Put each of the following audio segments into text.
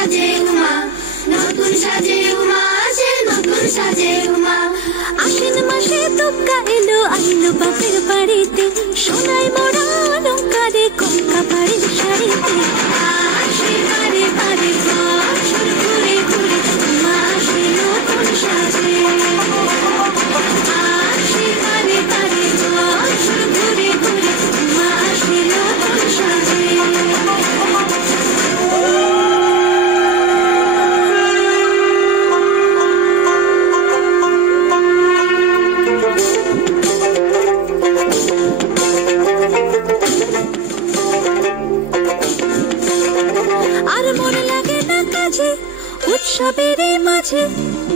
সাজে উমা, নতুন সাজে উমা আসে, নতুন সাজে উমা। আশ্বিন মাসে তুক্কা এলো আইলো বাপের বাড়িতে, সোনায় মোড়া অলঙ্কারে কঙ্কা বাড়ির শাড়িতে। আসে বারে বারে বছর ঘুরে ঘুরে উমা আসে নতুন সাজে। আসে বারে বারে বছর ঘুরে ঘুরে উমা আসে নতুন সাজে। উৎসবের মাঝে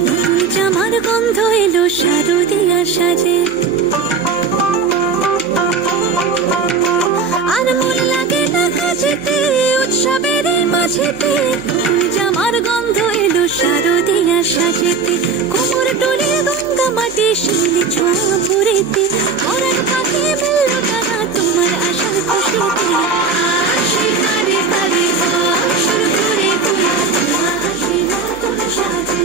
নতুন জামার গন্ধ এলো শারদিয়া সাজে। আর মন লাগে না কাজেতে, উৎসবের মাঝেতে নতুন জামার গন্ধ এলো শারদিয়া সাজেতে। কোমর ডোলে গঙ্গা মাটি শিলি ছোঁয়া ভরেতে, পরার পাখি মিলল টানা তোমার আশার খুশিতে। আসে বারে বারে বছর ঘুরে ঘুরে উমা আসে নতুন সাজে।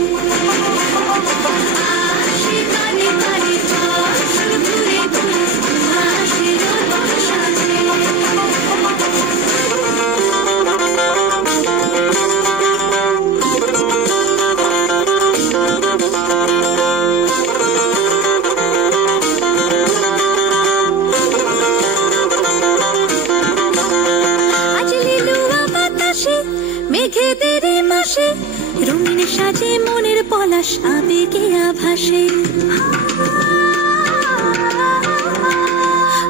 আসে বারে বারে বছর ঘুরে ঘুরে উমা আসে নতুন সাজে। মেঘেদের মাসে রঙিন সাজে মনের পলাশ আবেগে আভাসে।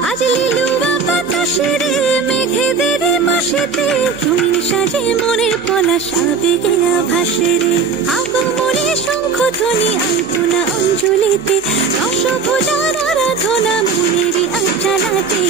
আজ লিলুয়া বাতাসে রে মেঘেদের মাসেতে রঙিন সাজে মনের পলাশ আবেগে আভাসে রে। আগমনে শঙ্খ ধ্বনি আলপনা অঞ্জলিতে, রসভোজার আরাধনা মনেরই আঞ্চলাতে।